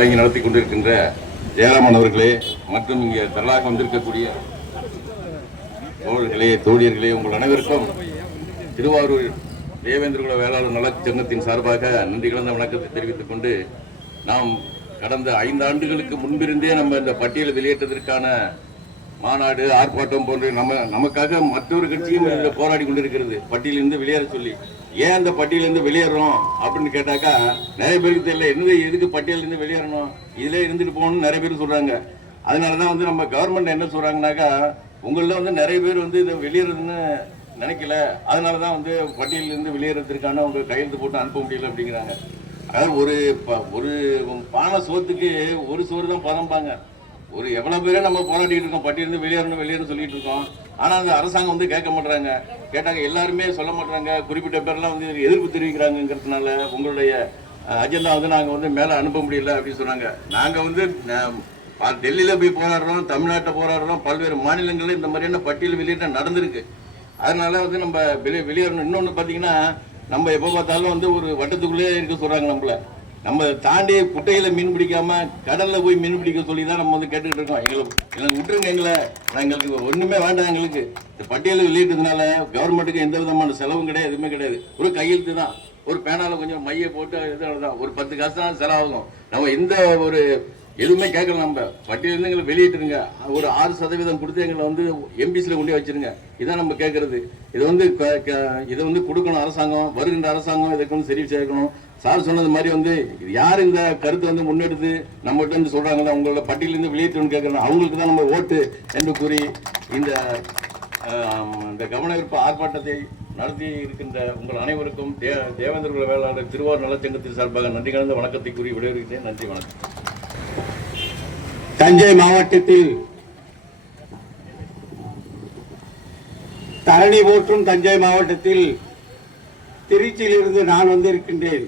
வாங்கி நடத்தி கொண்டிருக்கின்ற ஜெயராமன் அவர்களே மற்றும் இங்கே தரலாக வந்திருக்கக்கூடிய தோழர்களே தோழியர்களே, உங்கள் அனைவருக்கும் திருவாரூர் தேவேந்திரகுல வேளாளர் நலச் சங்கத்தின் சார்பாக நன்றி கலந்த வணக்கத்தை தெரிவித்துக் கொண்டு, நாம் கடந்த 5 ஆண்டுகளுக்கு முன்பிருந்தே நம்ம இந்த பட்டியலை வெளியேற்றதற்கான மாநாடு ஆர்ப்பாட்டம் போன்ற நமக்காக மற்றொரு கட்சியும் இதில் போராடி கொண்டிருக்கிறது, பட்டியலிருந்து வெளியேற சொல்லி. ஏன் அந்த பட்டியலிருந்து வெளியேறோம் அப்படின்னு கேட்டாக்கா நிறைய பேருக்கு தெரியல, என்னது எதுக்கு பட்டியலிருந்து வெளியேறணும், இதிலே இருந்துட்டு போகணும்னு நிறைய பேர் சொல்றாங்க. அதனாலதான் நம்ம கவர்மெண்ட் என்ன சொல்றாங்கன்னாக்கா, உங்களில் நிறைய பேர் இதை வெளியேறதுன்னு நினைக்கல, அதனாலதான் பட்டியலிருந்து வெளியேறதுக்கான உங்க கையெழுத்து போட்டு அனுப்ப முடியல அப்படிங்கிறாங்க. அதாவது ஒரு பானை சோத்துக்கு ஒரு சோறு தான் பதம்பாங்க. எவ்வளவு பேரே நம்ம போராடிட்டு இருக்கோம், பட்டியலிருந்து வெளியேறணும் சொல்லிட்டு இருக்கோம். ஆனா அந்த அரசாங்கம் கேட்க மாட்டாங்க. கேட்டாங்க எல்லாருமே சொல்ல மாட்டாங்க. குறிப்பிட்ட பேர்லாம் எதிர்ப்பு தெரிவிக்கிறாங்கிறதுனால உங்களுடைய அஜெண்டா நாங்க மேல அனுப்ப முடியல அப்படின்னு சொன்னாங்க. நாங்க டெல்லியில போய் போராடுறோம், தமிழ்நாட்டை போராடுறோம், பல்வேறு மாநிலங்களில் இந்த மாதிரியான பட்டியல் வெளியேற்றம் நடந்திருக்கு. அதனால நம்ம வெளியேறணும். இன்னொன்று பார்த்தீங்கன்னா, நம்ம எப்போ பார்த்தாலும் ஒரு வட்டத்துக்குள்ளே இருக்க சொல்றாங்க. நம்ம தாண்டி குட்டையில மீன் பிடிக்காம கடல்ல போய் மீன் பிடிக்க சொல்லி தான் நம்ம கேட்டுக்கிட்டு இருக்கோம். எங்களுக்கு விட்டுருங்க, எங்களுக்கு ஒண்ணுமே வேண்டாம். எங்களுக்கு இந்த பட்டியலை வெளியிட்டதுனால கவர்மெண்ட்டுக்கு எந்த விதமான செலவும் கிடையாது, எதுவுமே கிடையாது. ஒரு கையெழுத்து தான், ஒரு பேனால கொஞ்சம் மைய போட்டு இதுதான், ஒரு 10 காசு தான் செலவாகும். நம்ம எந்த எதுவுமே கேட்கல. நம்ம பட்டியலிருந்து எங்களை வெளியிட்டுருங்க, ஒரு 6% கொடுத்து எங்களை எம்பிசில கொண்டு வச்சிருங்க, இதான் நம்ம கேட்கறது. இதை கொடுக்கணும் அரசாங்கம், வருகின்ற அரசாங்கம் இதுக்கு சரி சேர்க்கணும். சார் சொன்னது மாதிரி யார் இந்த கருத்து முன்னெடுத்து நம்மகிட்ட சொல்றாங்களா, உங்களோட பட்டியலிருந்து வெளியேற்றணும்னு கேட்கறோம், அவங்களுக்கு தான் நம்ம ஓட்டு என்று கூறி இந்த கவனஈர்ப்பு ஆர்ப்பாட்டத்தை நடத்தி இருக்கின்ற உங்கள் அனைவருக்கும் தேவேந்திரகுல வேளாளர் திருவாரூர் நலச்சங்கத்தின் சார்பாக நன்றி கலந்த வணக்கத்தை கூறி விடைபெறுகிறேன். நன்றி, வணக்கம். தஞ்சை மாவட்டத்தில் தரணி போற்றும் தஞ்சை மாவட்டத்தில் திருச்சியிலிருந்து நான் வந்திருக்கின்றேன்.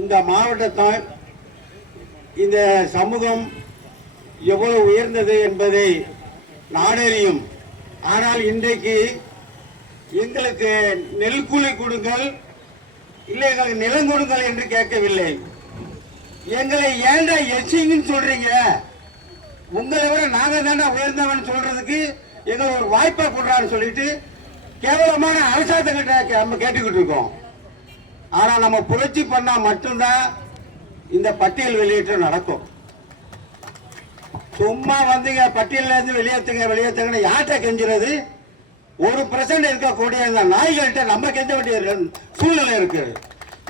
இந்த மாவட்டத்தால் இந்த சமூகம் எவ்வளவு உயர்ந்தது என்பதை நாடறியும். ஆனால் இன்றைக்கு எங்களுக்கு நெல் கூலி கொடுங்கள், இல்லை எங்களுக்கு நிலம் கொடுங்கள் என்று கேட்கவில்லை. எங்களை ஏன்டா எச்சிங்கன்னு சொல்றீங்க, உங்களை விட நாங்க தானே உயர்ந்தவன் சொல்றதுக்கு எங்களை ஒரு வாய்ப்பை கொடுறான்னு சொல்லிட்டு கேவலமான அரசாங்கத்தை நம்ம கேட்டுக்கிட்டு இருக்கோம். ஆனா நம்ம புரட்சி பண்ணா மட்டும்தான் இந்த பட்டியல் வெளியேற்றம் நடக்கும். சும்மா பட்டியல இருந்து வெளியேற்றுங்க யார்கிட்ட கெஞ்சுறது? 1% இருக்கக்கூடிய இந்த நாய்கள்கிட்ட நம்ம கெஞ்ச வேண்டிய சூழ்நிலை இருக்கு.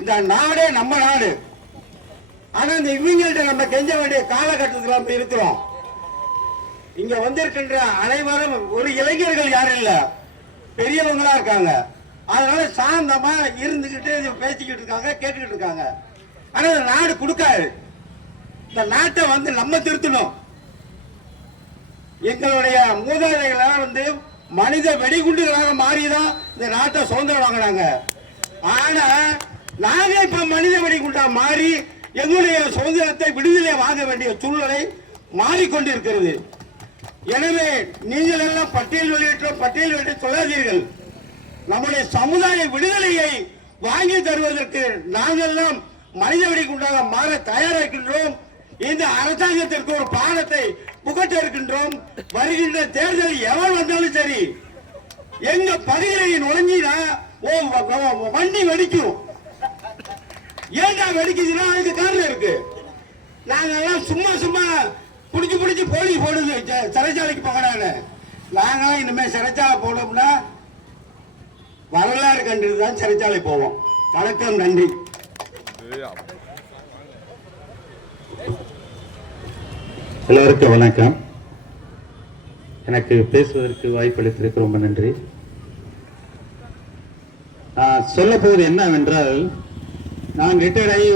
இந்த நாடே நம்ம நாடு, ஆனா இந்த இவங்கள்ட்ட நம்ம கெஞ்ச வேண்டிய காலகட்டத்தில் நம்ம இருக்கிறோம். இங்க வந்திருக்கின்ற அனைவரும் ஒரு இளைஞர்கள் யாரும் இல்ல, பெரியவங்களா இருக்காங்க. அதனால சாந்தமா இருந்துகிட்டு பேசிக்கிட்டு இருக்காங்க, கேட்டுக்கிட்டு இருக்காங்க. ஆனா இந்த நாடு கொடுக்காது. இந்த நாட்டை நம்ம திருத்தணும். எங்களுடைய மூதாதைகளை மனித வெடிகுண்டுகளாக மாறிதான் இந்த நாட்டை சுதந்திரம் வாங்கினாங்க. ஆனா நாங்க இப்ப மனித வெடிகுண்டா மாறி எங்களுடைய சுதந்திரத்தை விடுதலை வாங்க வேண்டிய சூழ்நிலை மாறிக்கொண்டிருக்கிறது. எனவே நீங்கள் எல்லாம் பட்டியல் வெளியிட்டு சொல்லாதீர்கள். நம்முடைய சமுதாய விடுதலையை வாங்கி தருவதற்கு நாங்கள் எல்லாம் மனித வெடிகுண்டாக மாற தயாராகின்றோம். இந்த அரசாங்கத்திற்கு ஒரு பாடத்தை புகட்ட இருக்கின்றோம். வருகின்ற தேர்தல் எவன் வந்தாலும் சரி, எங்க பகுதியை நுழைஞ்சினா வண்டி வெடிக்கும். ஏண்டா வெடிக்குதுன்னா அதுக்கு காரணம் இருக்கு. நாங்க எல்லாம் சும்மா புடிச்சு போலீஸ் போடுது சிறைச்சாலைக்கு போகறாங்க. நாங்களாம் இனிமே சிறைச்சாலை போனோம்னா வரலாறு கண்டுதான் சிறைச்சாலை போவோம். வணக்கம், நன்றி. எல்லாருக்கும் வணக்கம். எனக்கு பேசுவதற்கு வாய்ப்பளித்திருக்கு ரொம்ப நன்றி. சொல்ல போவது என்னவென்றால், நான் ரிட்டையர்ட் ஆகி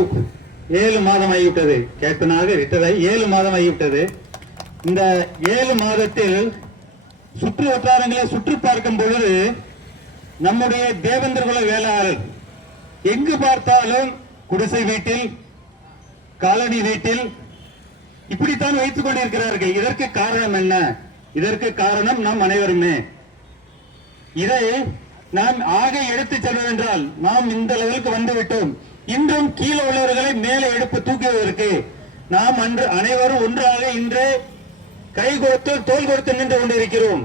7 மாதம் ஆகிவிட்டது. கேப்டனாக ரிட்டையர்ட் ஆகி 7 மாதம் ஆகிவிட்டது. இந்த 7 மாதத்தில் சுற்று வட்டாரங்களை சுற்றி பார்க்கும் பொழுது நம்முடைய தேவேந்திரகுல வேளாளர் எங்கு பார்த்தாலும் குடிசை வீட்டில், காலனி வீட்டில் இப்படித்தான் வைத்துக் கொண்டிருக்கிறார்கள். இதற்கு காரணம் என்ன? இதற்கு காரணம் நாம் அனைவருமே. இதை நாம் ஆக எடுத்து செல்வதென்றால் நாம் இந்த லெவலுக்கு வந்துவிட்டோம். இன்றும் கீழே உள்ளவர்களை மேலே எடுப்பு தூக்குவதற்கு நாம் அன்று அனைவரும் ஒன்றாக இன்று கை கொடுத்து தோள் கொடுத்து நின்று கொண்டிருக்கிறோம்.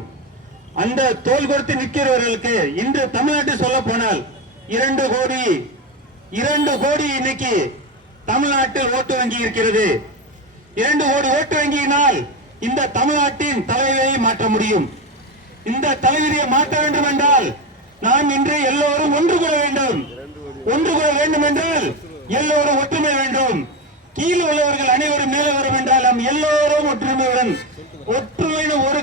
அந்த தோள் கொடுத்து நிற்கிறவர்களுக்கு இன்று தமிழ்நாட்டில் சொல்ல போனால் 2 கோடி இன்னைக்கு தமிழ்நாட்டில் ஓட்டு வங்கி இருக்கிறது. 2 கோடி ஓட்டு வங்கியினால் இந்த தமிழ்நாட்டின் தலைவியை மாற்ற முடியும். இந்த தலைவியை மாற்ற வேண்டும் என்றால் நாம் இன்று எல்லோரும் ஒன்று கூட வேண்டும். ஒன்று கூட வேண்டும் என்றால் எல்லோரும் ஒற்றுமை வேண்டும். கீழே உள்ளவர்கள் அனைவரும் மேலே வரும் என்றால் நாம் எல்லோரும் ஒற்றுமையுடன் ஒற்றுமையின் ஒரு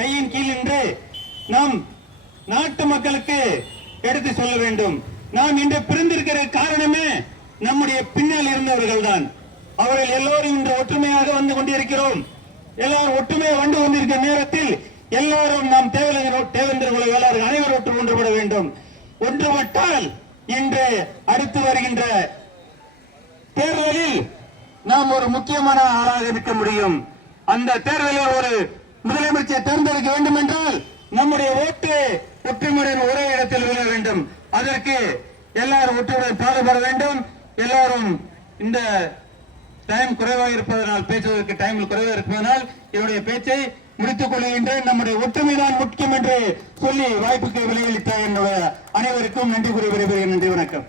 கையின் கீழ் நின்று நாம் நாட்டு மக்களுக்கு எடுத்து சொல்ல வேண்டும். நாம் இன்று பிரிந்திருக்கிற காரணமே நம்முடைய பின்னால் இருந்தவர்கள் தான். அவர்கள் எல்லோரும் இன்று ஒற்றுமையாக வந்து கொண்டிருக்கிறோம். எல்லாரும் ஒற்றுமையாக வந்து கொண்டிருக்கிற நேரத்தில் எல்லாரும் நாம் தேவேந்திர குல வேளாளர்கள் அனைவரும் ஒன்றுபட வேண்டும். ஒன்றுபட்டால் இன்று அடுத்து வருகின்ற தேர்தலில் நாம் ஒரு முக்கியமான ஆளாக இருக்க முடியும். அந்த தேர்தலில் ஒரு முதலமைச்சரை தேர்ந்தெடுக்க வேண்டும் என்றால் நம்முடைய ஓட்டு ஒற்றுமையுடன் ஒரே இடத்தில் விழ வேண்டும். அதற்கு எல்லாரும் ஒற்றுமையுடன் பாடுபட வேண்டும். எல்லாரும் இந்த டைம் குறைவாக இருப்பதனால், பேசுவதற்கு டைம் குறைவாக இருப்பதனால் என்னுடைய பேச்சை முடித்துக் கொள்கின்றேன். நம்முடைய ஒற்றுமைதான் முக்கியம் என்று சொல்லி வாய்ப்புக்கு விலையளித்த என்னுடைய அனைவருக்கும் நன்றி கூறி விடைபெறுகிறேன். நன்றி, வணக்கம்.